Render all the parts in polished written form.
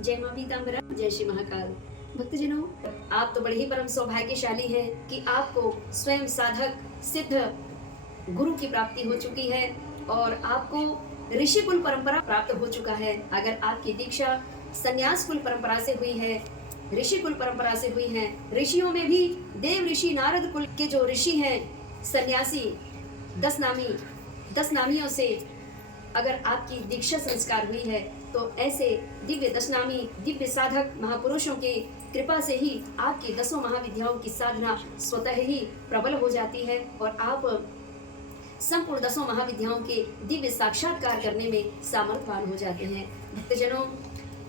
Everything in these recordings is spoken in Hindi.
जय मां पीताम्बरा, जय श्री महाकाल। भक्तजनों, आप तो बड़े ही परम सौभाग्यशाली हैं कि आपको स्वयं साधक सिद्ध गुरु की प्राप्ति हो चुकी है और आपको ऋषि कुल परंपरा प्राप्त हो चुका है। अगर आपकी दीक्षा संन्यास कुल परंपरा से हुई है, ऋषि कुल परंपरा से हुई है, ऋषियों में भी देव ऋषि नारद कुल के जो ऋषि हैं, सन्यासी 10 नामियों से अगर आपकी दीक्षा संस्कार हुई है तो ऐसे दिव्य दशनामी दिव्य साधक महापुरुषों के कृपा से ही आपकी 10 महाविद्याओं की साधना स्वतः ही प्रबल हो जाती है और आप संपूर्ण 10 महाविद्याओं के दिव्य साक्षात्कार करने में सामर्थ्यवान हो जाते हैं। भक्तजनों,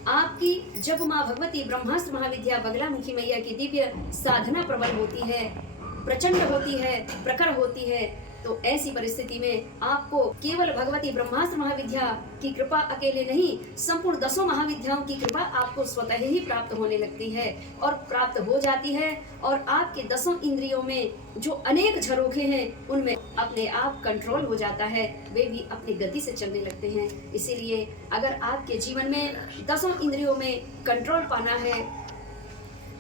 आपकी जब माँ भगवती ब्रह्मास्त्र महाविद्या बगलामुखी मैया की दिव्य साधना प्रबल होती है, प्रचंड होती है, प्रखर होती है, तो ऐसी परिस्थिति में आपको केवल भगवती ब्रह्मास्त्र महाविद्या की कृपा अकेले नहीं, संपूर्ण 10 महाविद्याओं की कृपा आपको स्वतः ही प्राप्त होने लगती है और प्राप्त हो जाती है और आपके 10 इंद्रियों में जो अनेक झरोखे हैं उनमें अपने आप कंट्रोल हो जाता है, वे भी अपनी गति से चलने लगते हैं। इसीलिए अगर आपके जीवन में 10 इंद्रियों में कंट्रोल पाना है,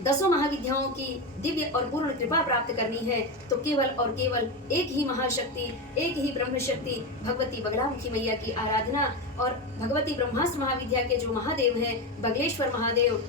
10 महाविद्याओं की दिव्य और पूर्ण कृपा प्राप्त करनी है तो केवल और केवल एक ही महाशक्ति, एक ही ब्रह्म शक्ति भगवती बगलामुखी मैया की आराधना और भगवती ब्रह्मास्त्र महाविद्या के जो महादेव हैं, बगलेश्वर महादेव,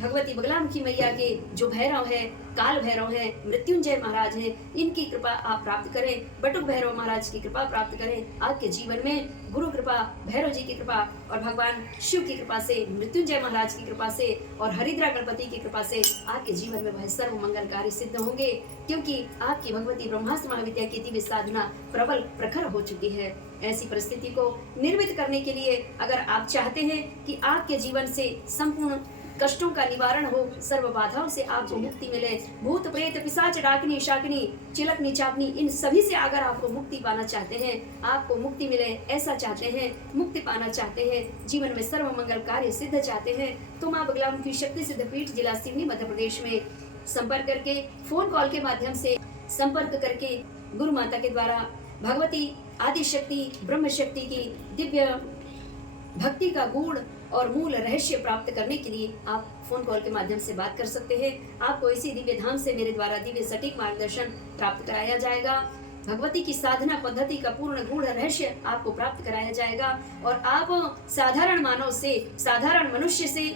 भगवती बगलामुखी मैया के जो भैरव है, काल भैरव है, मृत्युंजय महाराज हैं, इनकी कृपा आप प्राप्त करें, बटुक भैरव महाराज की कृपा प्राप्त करें। आपके जीवन में गुरु कृपा, भैरव जी की कृपा और भगवान शिव की कृपा से, मृत्युंजय महाराज की कृपा से और हरिद्रा गणपति की कृपा से आपके जीवन में वह सर्व मंगलकारी सिद्ध होंगे, क्योंकि आपकी भगवती ब्रह्मास्त्र महाविद्या की दिव्य साधना प्रबल प्रखर हो चुकी है। ऐसी परिस्थिति को निर्मित करने के लिए अगर आप चाहते हैं कि आपके जीवन से संपूर्ण कष्टों का निवारण हो, सर्व बाधाओं से आपको मुक्ति मिले, भूत प्रेत पिशाच डाकनी शाकनी चिलकनी चापनी इन सभी से अगर आपको मुक्ति पाना चाहते हैं, आपको मुक्ति मिले ऐसा चाहते हैं, मुक्ति पाना चाहते हैं, जीवन में सर्व मंगल कार्य सिद्ध चाहते हैं, तो मां बगलामुखी शक्ति सिद्धपीठ जिला सिवनी मध्य प्रदेश में संपर्क करके, फोन कॉल के माध्यम से संपर्क करके गुरु माता के द्वारा भगवती आदि शक्ति ब्रह्म शक्ति की दिव्य भक्ति का गूढ़ और मूल रहस्य प्राप्त करने के लिए आप फोन कॉल के माध्यम से बात कर सकते हैं। आपको इसी दिव्य धाम से मेरे द्वारा दिव्य सटीक मार्गदर्शन प्राप्त कराया जाएगा, भगवती की साधना पद्धति का पूर्ण गूढ़ रहस्य आपको प्राप्त कराया जाएगा और आप साधारण मानव से, साधारण मनुष्य से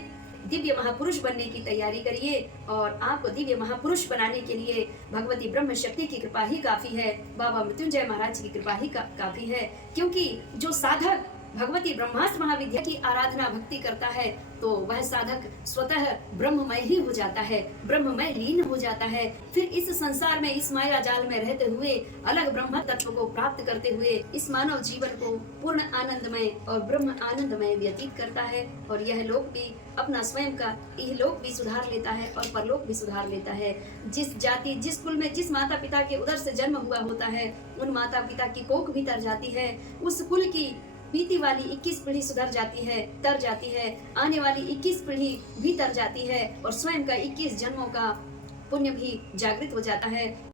दिव्य महापुरुष बनने की तैयारी करिए और आपको दिव्य महापुरुष बनाने के लिए भगवती ब्रह्म शक्ति की कृपा ही काफी है, बाबा मृत्युंजय महाराज की कृपा ही काफी है। क्योंकि जो साधक भगवती ब्रह्मास्त्र महाविद्या की आराधना भक्ति करता है तो वह साधक स्वतः ब्रह्ममय ही हो जाता है, ब्रह्ममय लीन हो जाता है। फिर इस संसार में, इस माया जाल में रहते हुए अलग ब्रह्म तत्व को प्राप्त करते हुए इस मानव जीवन को पूर्ण आनंदमय और ब्रह्म आनंदमय व्यतीत करता है और यह लोक भी अपना स्वयं का इहलोक भी सुधार लेता है और परलोक भी सुधार लेता है। जिस जाति, जिस कुल में जिस माता पिता के उदर से जन्म हुआ होता है, उन माता पिता की कोख भी तर जाती है, उस कुल की बीती वाली 21 पीढ़ी सुधर जाती है, तर जाती है, आने वाली 21 पीढ़ी भी तर जाती है और स्वयं का 21 जन्मों का पुण्य भी जागृत हो जाता है।